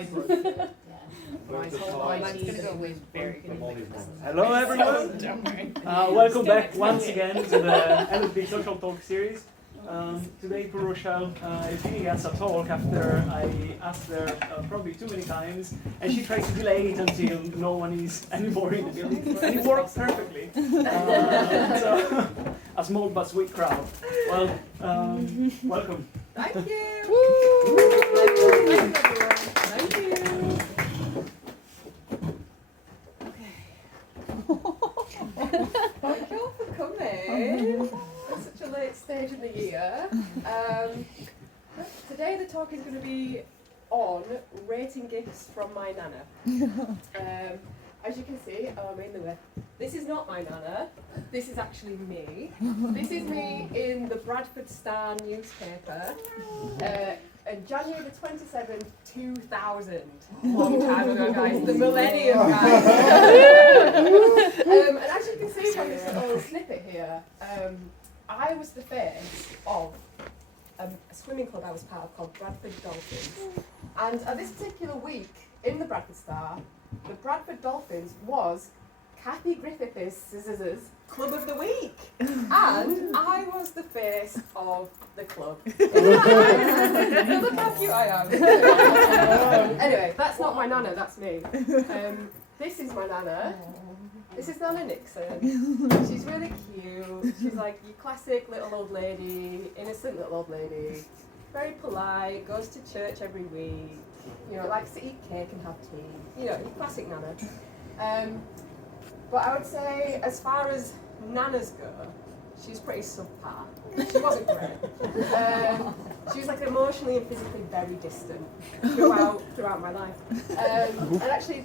mine's going to go with very good. Hello everyone! Welcome back once again to the LSB Social Talk series. Today for Rochelle is giving us a talk after I asked her probably too many times, and she tried to delay it until no one is anymore in the building, and it worked perfectly. So, a small but sweet crowd. Well, welcome. Thank you! Woo! Thank you! Thank you all for coming at such a late stage in the year. Today the talk is going to be on rating gifts from my nana. As you can see, I'm in the way. This is not my nana, this is actually me. This is me in the Bradford Star newspaper. And January the 27th, 2000. Long time ago, guys. The millennium, guys. And as you can see from this little snippet here, I was the face of a swimming club I was part of called Bradford Dolphins. And this particular week in the Bradford Star, the Bradford Dolphins was Kathy Griffiths' Club of the Week. And I was the face of the club. Look how cute I am. Anyway, that's not my nana, that's me. This is my nana. This is Nana Nixon. She's really cute. She's like your classic little old lady, innocent little old lady. Very polite, goes to church every week. You know, likes to eat cake and have tea. You know, your classic nana. But I would say, as far as nanas go, she's pretty subpar. She wasn't great. She was like emotionally and physically very distant throughout my life. And actually,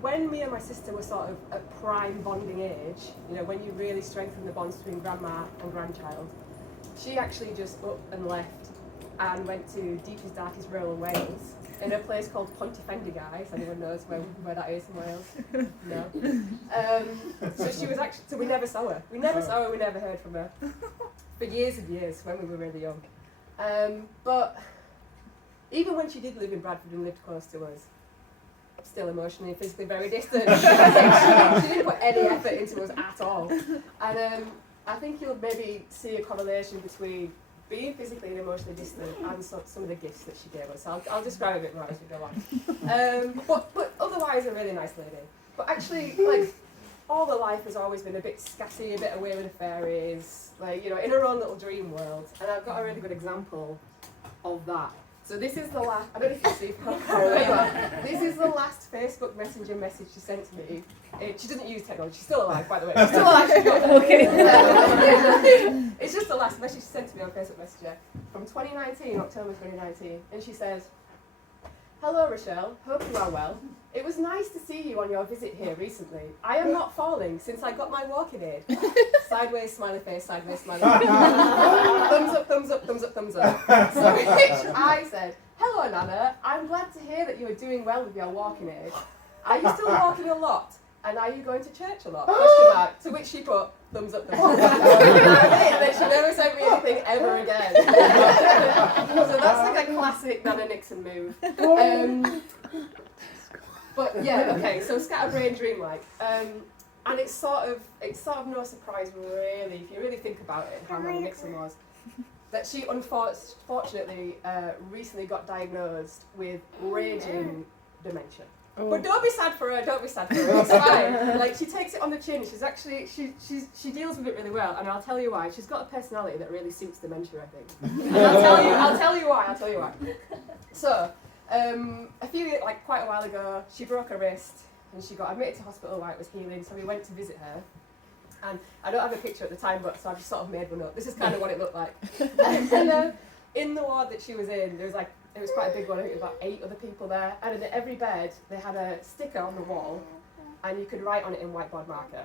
when me and my sister were sort of at prime bonding age, you know, when you really strengthen the bonds between grandma and grandchild, she actually just up and left and went to deepest, darkest rural Wales in a place called Pontyffendigaeth. Anyone knows where that is in Wales? No. So she was actually, so we never saw her. We never heard from her for years and years when we were really young. But even when she did live in Bradford and lived close to us, still emotionally and physically very distant. She didn't put any effort into us at all. And I think you'll maybe see a correlation between being physically and emotionally distant and some of the gifts that she gave us. I'll describe a bit more as we go on. But otherwise a really nice lady. But actually, like, all her life has always been a bit scatty, a bit away with the fairies, like, you know, in her own little dream world. And I've got a really good example of that. So this is the last, I don't know if you see, this is the last Facebook Messenger message she sent to me. She doesn't use technology, she's still alive, by the way. She's still alive, she's got it. Okay. It's just the last message she sent to me on Facebook Messenger from 2019, October 2019. And she says, "Hello Rochelle, hope you are well. It was nice to see you on your visit here recently. I am not falling since I got my walking aid." Sideways, smiley face, sideways, smiley face. Thumbs up, thumbs up, thumbs up, thumbs up. So which I said, "Hello Nana, I'm glad to hear that you are doing well with your walking aid. Are you still walking a lot? And are you going to church a lot?" Question mark. To which she put, thumbs up, thumbs up. And then she never sent me anything ever again. So that's like a classic Nana Nixon move. But yeah, okay, so scatterbrain dreamlike. And it's sort of no surprise really, if you really think about it, how Nana Nixon was, that she unfortunately recently got diagnosed with raging dementia. Oh. But don't be sad for her, it's fine. Like, she takes it on the chin. She's actually, she deals with it really well, and I'll tell you why. She's got a personality that really suits dementia, I think. And I'll tell you why. So, quite a while ago, she broke her wrist, and she got admitted to hospital while it was healing, so we went to visit her. And I don't have a picture at the time, but so I just sort of made one up. This is kind of what it looked like. And in the ward that she was in, it was quite a big one, I think there was about 8 other people there, and in every bed they had a sticker on the wall, and you could write on it in whiteboard marker.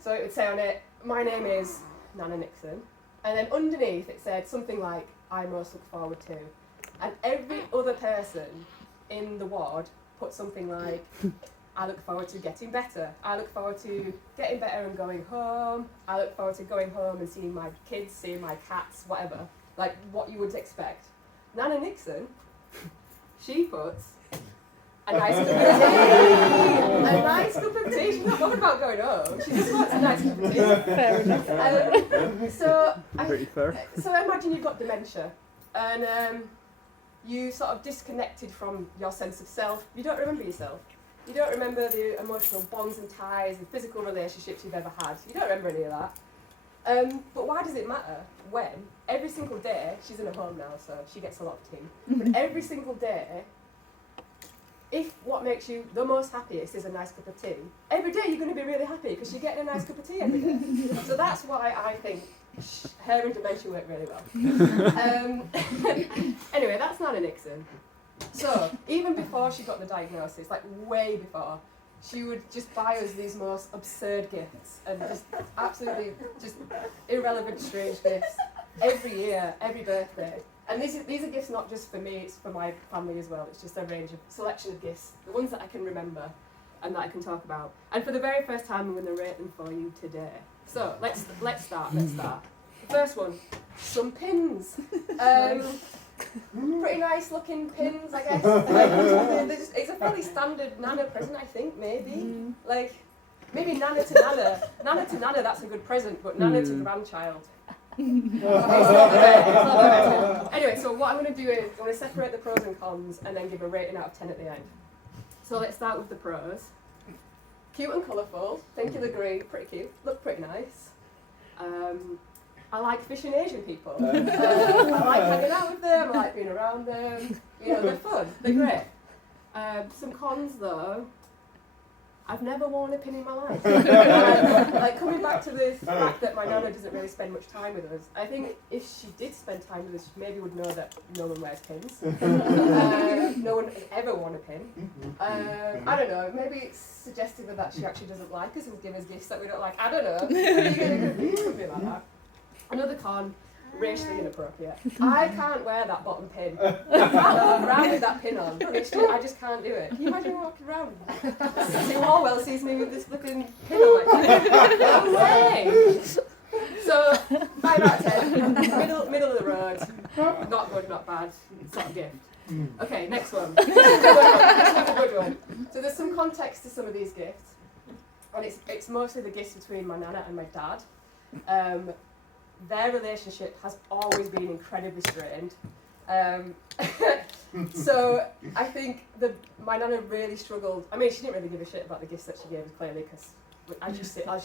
So it would say on it, "My name is Nana Nixon," and then underneath it said something like, "I most look forward to." And every other person in the ward put something like, "I look forward to getting better. I look forward to getting better and going home. I look forward to going home and seeing my kids, seeing my cats," whatever. Like what you would expect. Nana Nixon, she puts, a nice cup of tea. A nice cup of tea. She's not bothered about going home. She just wants a nice cup of tea. Fair enough. Pretty fair. So imagine you've got dementia and you sort of disconnected from your sense of self. You don't remember yourself. You don't remember the emotional bonds and ties and physical relationships you've ever had. You don't remember any of that. But why does it matter when every single day, she's in a home now, so she gets a lot of tea, but every single day, if what makes you the most happiest is a nice cup of tea, every day you're going to be really happy because you're getting a nice cup of tea every day. So that's why I think her and dementia work really well. Anyway, that's Nana Nixon. So even before she got the diagnosis, like way before, she would just buy us these most absurd gifts and just absolutely just irrelevant, strange gifts every year, every birthday. And these are gifts not just for me, it's for my family as well. It's just a selection of gifts, the ones that I can remember and that I can talk about. And for the very first time, I'm going to rate them for you today. So let's start. The first one, some pins. Pretty nice looking pins, I guess. It's a fairly standard Nana present, I think, maybe. Like, maybe Nana to Nana. Nana to Nana, that's a good present, but Nana to grandchild. It's not the best. Anyway, so what I'm going to do is I'm going to separate the pros and cons and then give a rating out of 10 at the end. So let's start with the pros. Cute and colourful. Think you'll agree, pretty cute. Look pretty nice. I like fishing Asian people. I like hanging out with them, I like being around them. You know, they're fun, they're great. Some cons though, I've never worn a pin in my life. Like coming back to the fact that my Nana doesn't really spend much time with us, I think if she did spend time with us, she maybe would know that no one wears pins. No one has ever worn a pin. I don't know, maybe it's suggestive of that she actually doesn't like us and give us gifts that we don't like. I don't know. It could be like that. Another con, racially inappropriate. I can't wear that bottom pin. I can't walk around with that pin on. I just can't do it. Can you imagine walking around? Sue Orwell sees me with this flipping pin on my head. No way! So, 5 out of 10. Middle of the road. Not good, not bad. Sort of gift. Okay, next one. This one's a good one. So there's some context to some of these gifts. And it's mostly the gifts between my Nana and my dad. Their relationship has always been incredibly strained. So I think my Nana really struggled. I mean, she didn't really give a shit about the gifts that she gave us, clearly, because as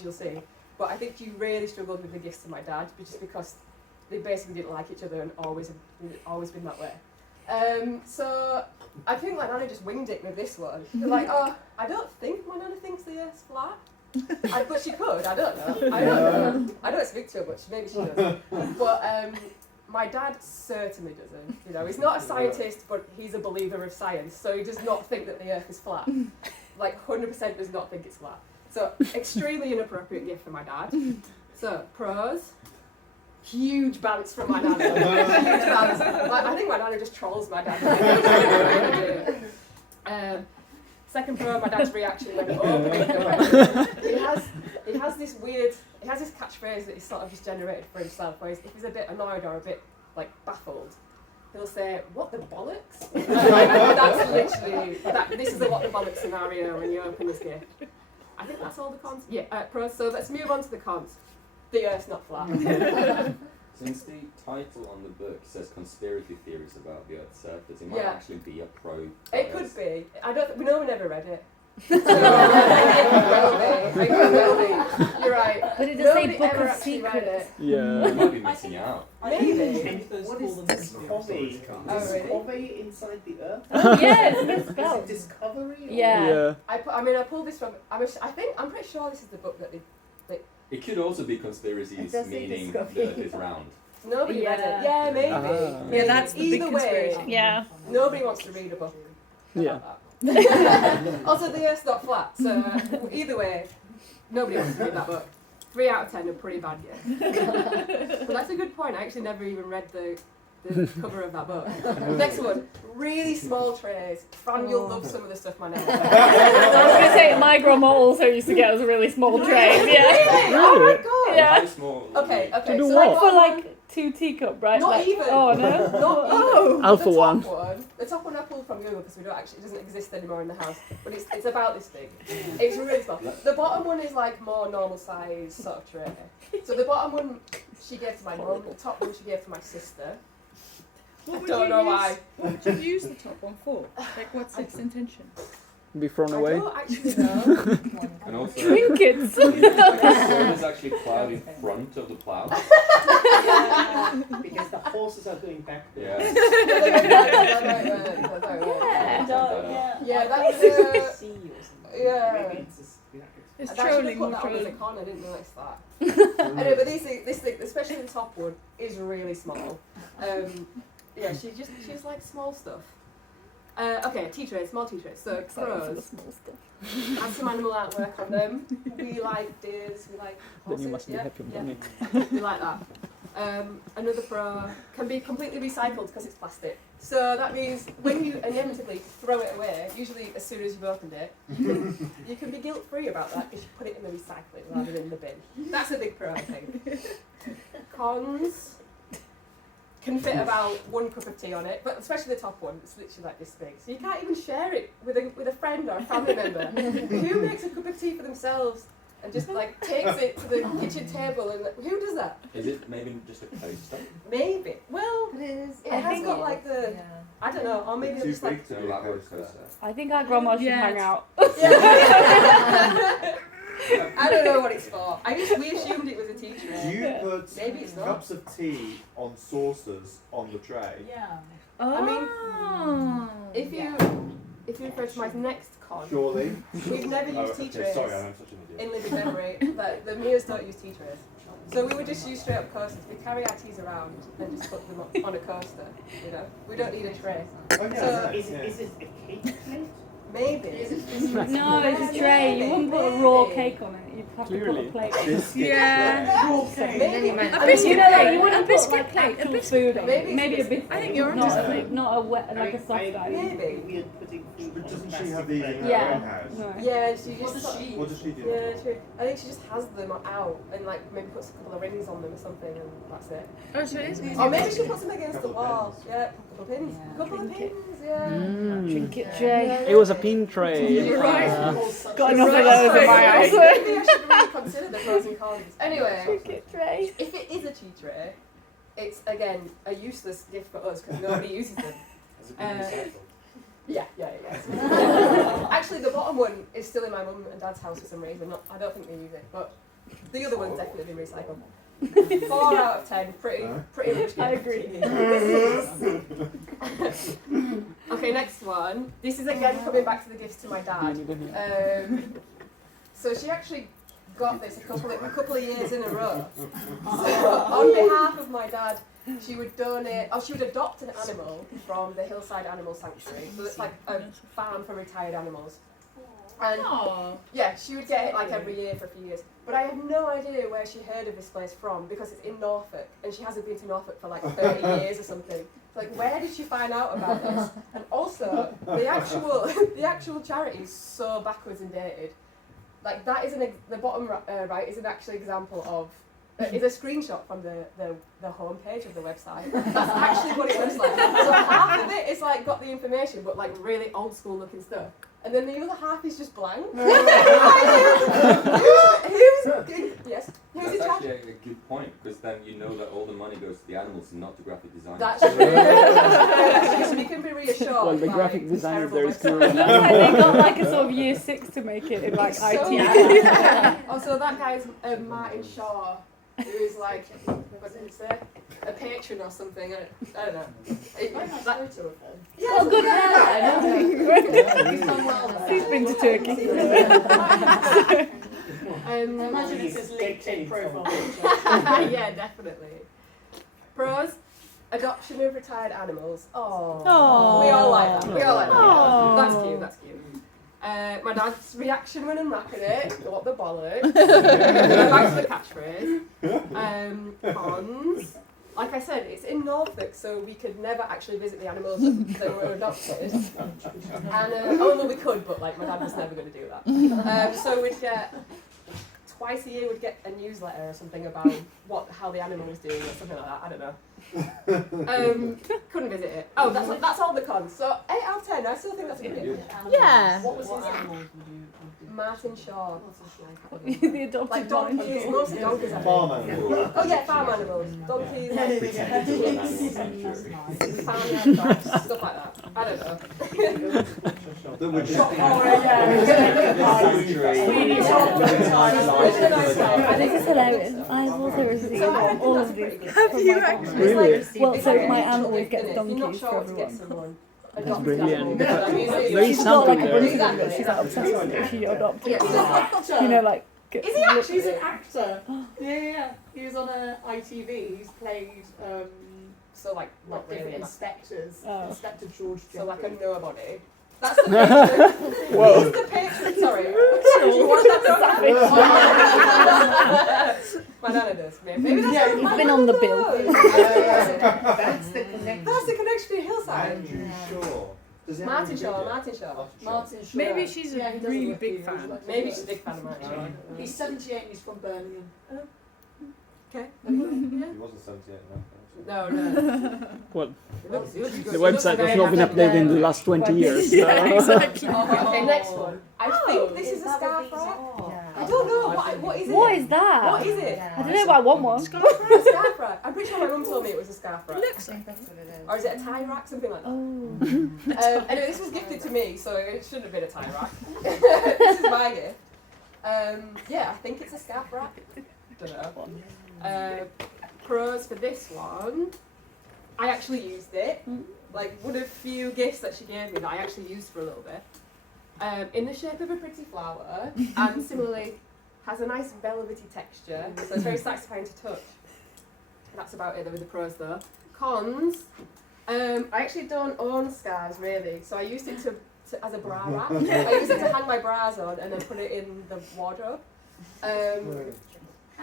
you'll see. But I think she really struggled with the gifts to my dad, just because they basically didn't like each other and always been that way. So I think my Nana just winged it with this one. Like, oh, I don't think my Nana thinks the Earth's flat. But she could, I don't know. I don't speak to her much, maybe she does. But my dad certainly doesn't. You know, he's not a scientist, but he's a believer of science, so he does not think that the Earth is flat. Like 100% does not think it's flat. So extremely inappropriate gift for my dad. So pros, huge bants from my Nana. Huge bants. I think my Nana just trolls my dad. Second pro, my dad's reaction when he opened it. He has this catchphrase that he's sort of just generated for himself, where if he's a bit annoyed or a bit like baffled, he'll say, "What the bollocks?" That's literally this is a what the bollocks scenario when you open this gift. I think that's all the cons. Yeah, pros. So let's move on to the cons. The Earth's not flat. Since the title on the book says conspiracy theories about the Earth's surface, it might actually be a pro. It could be. No one ever read it. So, it could well be. You're right. But it does Nobody say Book ever of actually read Secrets. it. Yeah. You might be missing out. Maybe. What is discovery? Oh, really? Discovery inside the Earth? Oh, yes, it's Is it spelled. discovery? Or Yeah. I pulled this from. I'm pretty sure this is the book that they. It could also be conspiracies It does say meaning discovery. the Earth is round. Nobody read it. Yeah. Yeah, maybe. Ah. Maybe. Yeah, that's the big Either way. conspiracy. Yeah. Nobody wants to read a book. Yeah. That. Also, the Earth's not flat, so either way, nobody wants to read that book. 3 out of 10 are pretty bad gift. But that's a good point. I actually never even read the cover of that book. Next one, really small trays. Fran, you'll love some of the stuff my nan I was going to say, my grandma also used to get us a really small tray. Yeah. Really? Oh my god. Yeah. How small? Okay. To do So what? For like 2 teacup, right? Not even. Oh no. Not Oh. even. Alpha the top one. The top one I pulled from Google because we don't actually, it doesn't exist anymore in the house. But it's about this big. It's really small. The bottom one is like more normal size sort of tray. So the bottom one she gave to my mum. The top one she gave to my sister. I don't know why. What would you use the top one for? Like, what's its intention? Be thrown I away. don't actually know. And also, Trinkets. the sword is actually plowed in front of the plow. Because the horses are going back there. Yeah. Yeah, that's yeah. It's I'd actually trolling put or that on as a trolling. con, I didn't notice that. Anyway, but this thing, especially the top one, is really small. Yeah, she's like small stuff. Okay, tea trays, small tea trays. So Excited for the crows, small stuff. had some animal artwork on them. We like deers, we like Then horses. you must be yeah, happy with yeah. me. We like that. Another pro can be completely recycled because it's plastic. So that means when you inevitably throw it away, usually as soon as you've opened it, you can be guilt-free about that because you put it in the recycling rather than the bin. That's a big pro, I think. Cons can fit about 1 cup of tea on it, but especially the top one, it's literally like this big. So you can't even share it with a friend or a family member. Who makes a cup of tea for themselves and just like takes it to the kitchen table and who does that? Is it maybe just a coaster? Maybe. Well, it I has think got like the, I don't know, or maybe Too it's just like, big to be a coaster. I think our grandma should Yeah. hang out. yeah. I don't know what it's for. We assumed it was a tea Do tray. you put Maybe it's not. cups of tea on saucers on the tray? Yeah. I mean, Oh. if you refer to my next con, Surely. we've never used tea trays Sorry, I'm such an idiot. in living memory. Like the Meahs don't use tea trays. So we would just use straight up coasters. We carry our teas around and just put them on a coaster. You know, we don't need a tray. Oh, yeah, So- Is it a cake plate? Maybe. No, it's a tray. You wouldn't put a raw cake on it. You'd have to Clearly. put a plate. Yeah. Maybe. A You biscuit know, like, plate. you A wouldn't biscuit put like plate. A actual biscuit food on Maybe it. Maybe a it's biscuit. I think you're not onto a, something. not a wet, like a soft item. Maybe. Weird putting food But on doesn't she plastic have these in plate. her Yeah. own house? No. Yeah, she just. What does she do? Yeah, true. I think she just has them out and like maybe puts a couple of rings on them or something and that's it. Oh, so it is. Or maybe she puts them against the Couple of wall. pins. Yeah, couple of pins. Couple of Trinket. pins, yeah. Trinket tray. It was a pin tray. You're right. Got enough of Right. those in my house. Maybe I should really consider the pros and cons. Anyway, Trinket tray. if it is a tea tray, it's again a useless gift for us because nobody uses them. Yeah. Actually, the bottom one is still in my mum and dad's house for some reason. I don't think they use it, but the other one's definitely recycled. 4 out of 10, pretty much. I agree. Okay, next one. This is again coming back to the gifts to my dad. So she actually got this a couple of years in a row. So on behalf of my dad, she would adopt an animal from the Hillside Animal Sanctuary. So it's like a farm for retired animals. And yeah, she would get it like every year for a few years. But I have no idea where she heard of this place from because it's in Norfolk and she hasn't been to Norfolk for like 30 years or something. It's like, where did she find out about this? And also, the actual charity is so backwards and dated. Like that is the bottom right is an actual example of is a screenshot from the homepage of the website. That's actually what it looks like. So half of it is like got the information, but like really old school looking stuff, and then the other half is just blank. Who's yes? Who's That's in charge? actually a good point because then you know that all the money goes to the animals and not to graphic designers. That's true. So we can be reassured. Well, the by graphic this design is terrible there is website. Looks like they got like a sort of year 6 to make it in like So IT. bad. Also, that guy's Martin Shaw, who is like, what did he say? A patron or something. I don't know. Oh, good hair. He's been to Turkey. Imagine it's his LinkedIn profile picture. Yeah, definitely. Pros. Adoption of retired animals. Oh, Aw. we all like that. We all like that. Aw. That's cute. That's cute. My dad's reaction when unwrapping it. What the bollocks. Back to the catchphrase. Cons. Like I said, it's in Norfolk, so we could never actually visit the animals that were adopted. And well, we could, but like my dad was never going to do that. So we'd get twice a year would get a newsletter or something about how the animal was doing or something like that. I don't know. Couldn't visit it. Oh, that's all the cons. So 8 out of 10. I still think that's a good gift. Yeah. What was What his name? animals would you Martin Shaw. The adopted Like donkeys, mostly donkeys. I think. Farm animal. Oh yeah, farm animals. Donkeys, like Pretend to an animal sanctuary. farmyard dogs, stuff like that. I don't know. That would just This is hilarious. I've also received So I don't think all that's of pretty these. good. Have you actually? Really? Well, It's so like my a aunt mutual always gift, gets isn't it? If you're not donkeys sure for what to get everyone. someone, That's adopt brilliant. animal. But I mean, there is She's got like a something bunch there. of them that she's like obsessed with. That she adopted. Yeah. You know, like. Gets Is he actually? She's an actor. Yeah. He was on a ITV. He's played So like not really. different inspectors. Oh. Inspector George. So like a Jeffrey. nobody. That's the patron. Whoa. He's the patron. Sorry. Do you want that program? My nana does. Maybe that's Yeah, what You've my been nana on the bill. does. That's the connection. That's the connection for Hillside. Andrew Shaw. Does he have Martin any Shaw. video? Martin Shaw. Martin Shaw. Maybe she's a Yeah, he does really all the big videos, fan. like- Maybe she's a big fan of Martin Shaw. He's 78 and he's from Birmingham. Okay. He wasn't 78 enough. No, no. Well, It looks good. the website has not been updated in the last 20 years. So. Yeah, exactly. Okay, next one. I think this is a scarf rack. I don't know. What is it? What is that? What is it? I don't know, but I want one. A scarf rack. I'm pretty sure my mum told me it was a scarf rack. Or is it a tie rack? Something like that. Oh. Anyway, this was gifted to me, so it shouldn't have been a tie rack. This is my gift. Yeah, I think it's a scarf rack. Don't know. Pros for this one. I actually used it. Like one of the few gifts that she gave me that I actually used for a little bit. In the shape of a pretty flower, and similarly has a nice velvety texture, so it's very satisfying to touch. That's about it with the pros though. Cons, I actually don't own scarves really, so I used it to as a bra rack. I used it to hang my bras on and then put it in the wardrobe.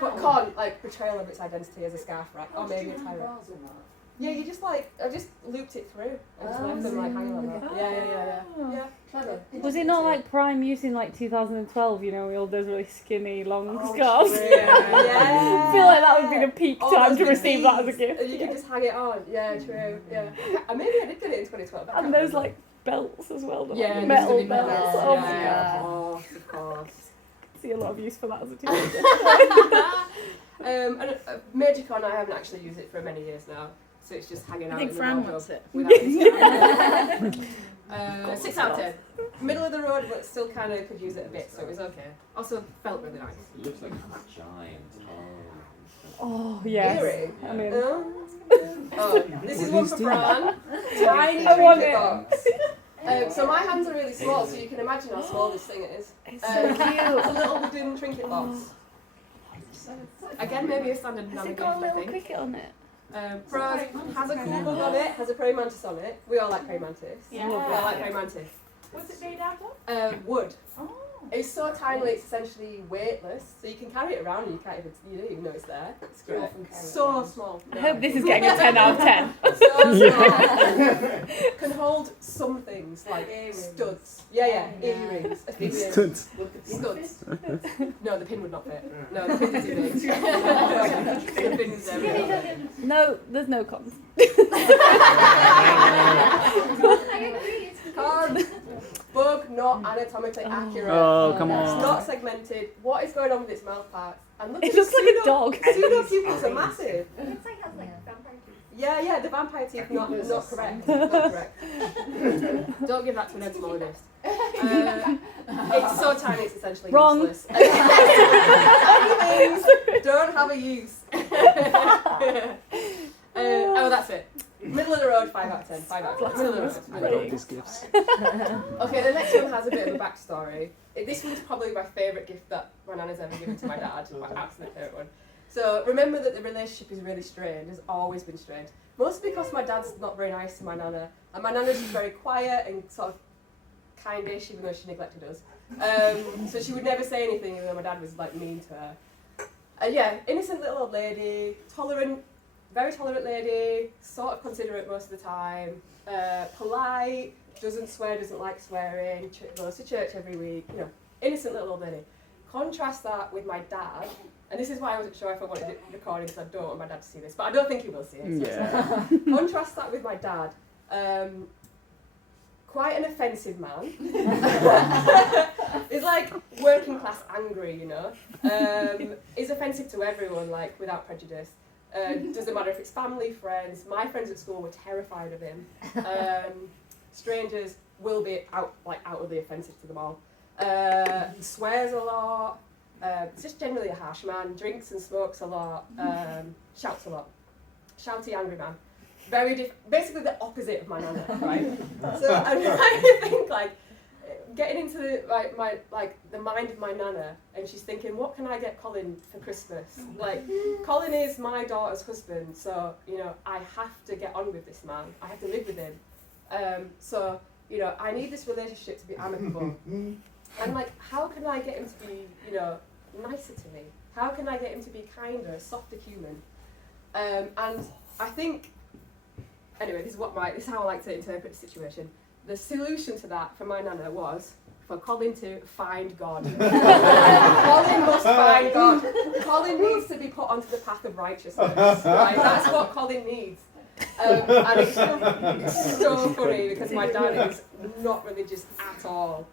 But con, like betrayal of its identity as a scarf rack, or maybe a tie rack. Yeah, you just like, I just looped it through and just left them like hanging on there. Yeah. Clever. Was it not like prime use in like 2012, you know, with all those really skinny long Oh, scarves? true. Yeah. I feel like that would be the peak All time those to big receive that as a beads, gift. and you can just hang it on. Yeah, true. Yeah. Maybe I did get it in 2012. I can't And those remember. like belts as well, the Yeah, like, those metal would be belts. belts. Oh Yeah, my yeah. god. Of course. See a lot of use for that as a teenager. And a major con, I haven't actually used it for many years now, so it's just hanging I out think in the Fran wardrobe wants it. without its scarf. 6 out of 10. Middle of the road, but still kind of could use it a bit, so it was okay. Also felt really nice. It looks like a giant. Oh, yes. Earring. I mean, Oh, this is one for Fran. Tiny I want trinket it. box. So my hands are really small, so you can imagine how small this thing is. it's so It's cute. a little wooden trinket box. Again, maybe a standard Has nana it gift, got a I little think. cricket on it? Pros, has a cool bug on it, has a praying mantis on it. We all like praying mantis. Yeah. We all like praying mantis. What's it made out of? Wood. Oh. It's so tiny, it's essentially weightless, so you can carry it around and you don't even know it's there. It's great. often carry it So around. small. I hope this is getting a 10 out of 10. So small. Can hold some things like Earrings. studs. Yeah, earrings. A big earring. Studs. Studs. No, the pin would not fit. No, the pin is too big. The pin is there. No, there's no cons. Card. Bug not anatomically accurate. Oh, come It's on. not segmented. What is going on with its mouth parts? And look It at looks its like a dog. Pseudo pupils are massive. It's like has like vampire teeth. Yeah, the vampire teeth not correct. Not correct. Don't give that to an entomologist. It's so tiny, it's essentially Wrong. useless. Tiny things don't have a use. Oh, that's it. Middle of the road, 5 out of 10. 5 out of 10. Middle of the road. I Middle of the love road. these gifts. Okay, the next one has a bit of a backstory. This one's probably my favourite gift that my nana's ever given to my dad. My absolute favourite one. So remember that the relationship is really strained, has always been strained. Mostly because my dad's not very nice to my nana, and my nana's just very quiet and sort of kindish, even though she neglected us. So she would never say anything, even though my dad was like mean to her. Yeah, innocent little old lady, tolerant, very tolerant lady, sort of considerate most of the time, polite, doesn't swear, doesn't like swearing, goes to church every week, you know, innocent little old lady. Contrast that with my dad, and this is why I wasn't sure if I wanted it recording because I don't want my dad to see this, but I don't think he will see it. So Yeah. contrast that with my dad. Quite an offensive man. He's like working class angry, you know. He's offensive to everyone, like without prejudice. Doesn't matter if it's family, friends. My friends at school were terrified of him. Strangers will be outwardly offensive to them all. Swears a lot. Just generally a harsh man. Drinks and smokes a lot. Shouts a lot. Shouty, angry man. Basically the opposite of my nana, right? So I'm trying to think like getting into the mind of my nana, and she's thinking, what can I get Colin for Christmas? Like, Colin is my daughter's husband, so you know I have to get on with this man. I have to live with him. So you know I need this relationship to be amicable. And like, how can I get him to be, you know, nicer to me? How can I get him to be kinder, softer human? And I think. Anyway, this is how I like to interpret the situation. The solution to that for my nana was for Colin to find God. Colin must find God. Colin needs to be put onto the path of righteousness. Right? That's what Colin needs. And it's so funny because my dad is not religious at all.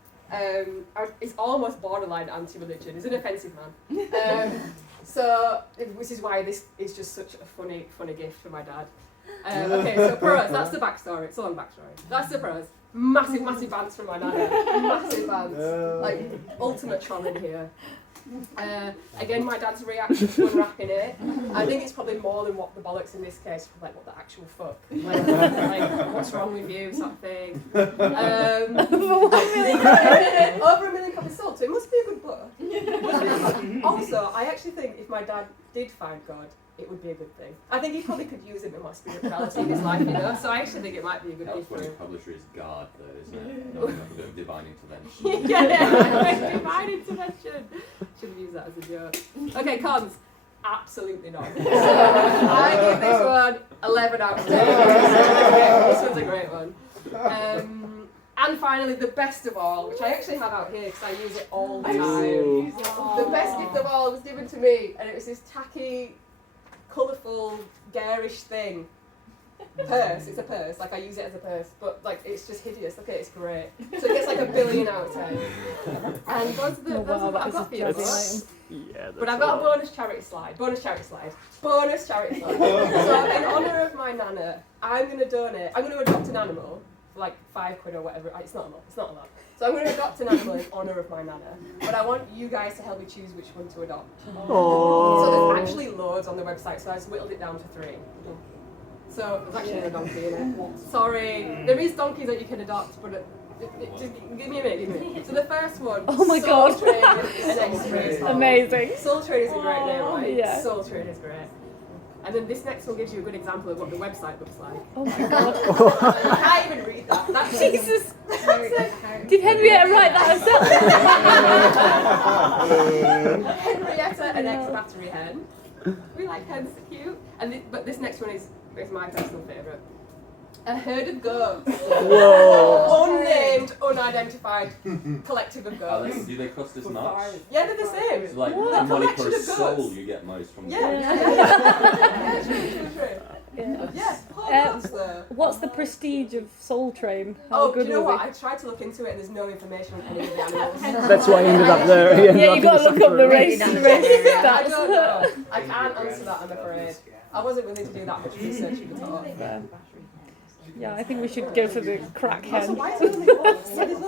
He's almost borderline anti-religion. He's an offensive man. So, which is why this is just such a funny gift for my dad. Okay, so pros, that's the backstory. It's a long backstory. That's the pros. Massive bands from my nana. Massive bands. Like, ultimate trolling here. Again, my dad's reaction to unwrapping it. I think it's probably more than what the bollocks in this case, like what the actual fuck. Like what's wrong with you, sort of thing. Over 1 million copies sold, so it must be a good book. Also, I actually think if my dad did find God, it would be a good thing. I think he probably could use it in more spirituality in his life, you know. So I actually think it might be a good gift for That's what his him. publisher is God, though, isn't it? Not a bit of divine intervention. Yeah, divine intervention. Should have used that as a joke. Okay, cons. Absolutely not. I give this one 11 out of 10. This one's a great one. And finally, the best of all, which I actually have out here because I use it all the time. The best gift of all was given to me, and it was this tacky, colourful, garish thing. Purse, it's a purse, like I use it as a purse, but like it's just hideous. Look at it, it's great. So it gets like 1 billion out of 10. And those are the, I've got for you, but I've got a bonus charity slide. So in honour of my nana, I'm going to adopt an animal for like £5 or whatever. It's not a lot. So I'm going to adopt an animal in honour of my nana, but I want you guys to help me choose which one to adopt. So there's actually loads on the website, so I just whittled it down to 3. So there's actually a donkey in it. Sorry, there is donkeys that you can adopt, but just give me a minute. So the first one, Oh my Soul God. Train is extremely small. Amazing. Soul Train is a great name, right? Yeah. Soul Train is great. And then this next one gives you a good example of what the website looks like. Oh my God. I can't even read that. That's Jesus. Did Henrietta write that herself? Henrietta, an ex-battery hen. We like hens, they're cute. But this next one is my personal favourite. A herd of goats. Whoa. Unnamed, unidentified collective of goats. Do they cost as much? Yeah, they're the same. So like What? the money Collection per of goats. soul you get most from Yeah, true. Yeah. Yeah, poor goats though. What's the prestige of Soul Train? How Oh, do good you know was what? it? I tried to look into it and there's no information on any of the animals. That's why I ended up there. Yeah, you got to look up the race I stats. don't know. I can't answer that, I'm afraid. I wasn't willing to do that much research at all. Yeah, I think we should go for the crack hen. Why is it only one?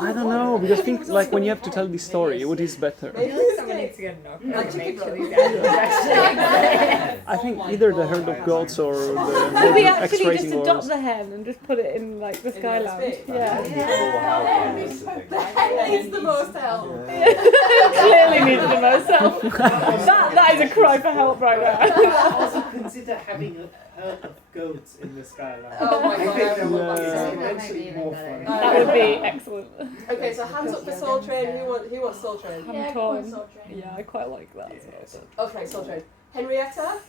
I don't know, because I think like when you have to tell the story, what is better? Maybe Someone needs to get an offer Like and chicken make sure breast. these animals actually I think either the herd of goats or the Could we border actually just X-racing adopt wars. the hen and just put it in like the In Skyland? the Yeah. The hen needs the most help. Clearly needs the most help. That is a cry for help right now. also consider having a herd of goats in the skyline. Oh my I God. think that would Yeah. be eventually more fun. That would be excellent. Okay, so hands up for Soul Train. Who wants Soul Train? I'm torn. Yeah, I quite like that as well. Okay, Soul Train. Henrietta?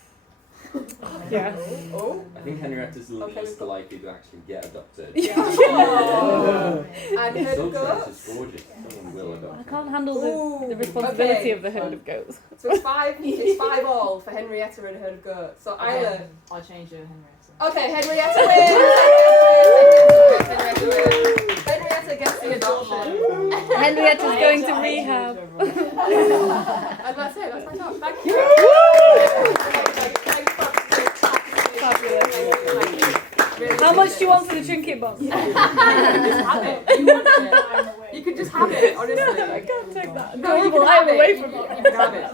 Yeah. Oh. I think Henrietta's Okay, we've least got- likely to actually get adopted. Oh. And Soul herd of Train goats? is gorgeous. Someone will adopt I her. can't handle Ooh, the responsibility okay. of the herd of goats. So it's 5-all for Henrietta and a herd of goats. So Isla. I'll change your Henrietta. Okay, Henrietta wins! Henrietta wins. Henrietta gets the adoption. Henrietta's going to rehab. And that's it, that's my talk. Thank you. Really How much do you want for the trinket box? just have it. You want it. You can just have it, honestly. I can't take that. No, you Adorable, can I have am away it. from you. You can have it.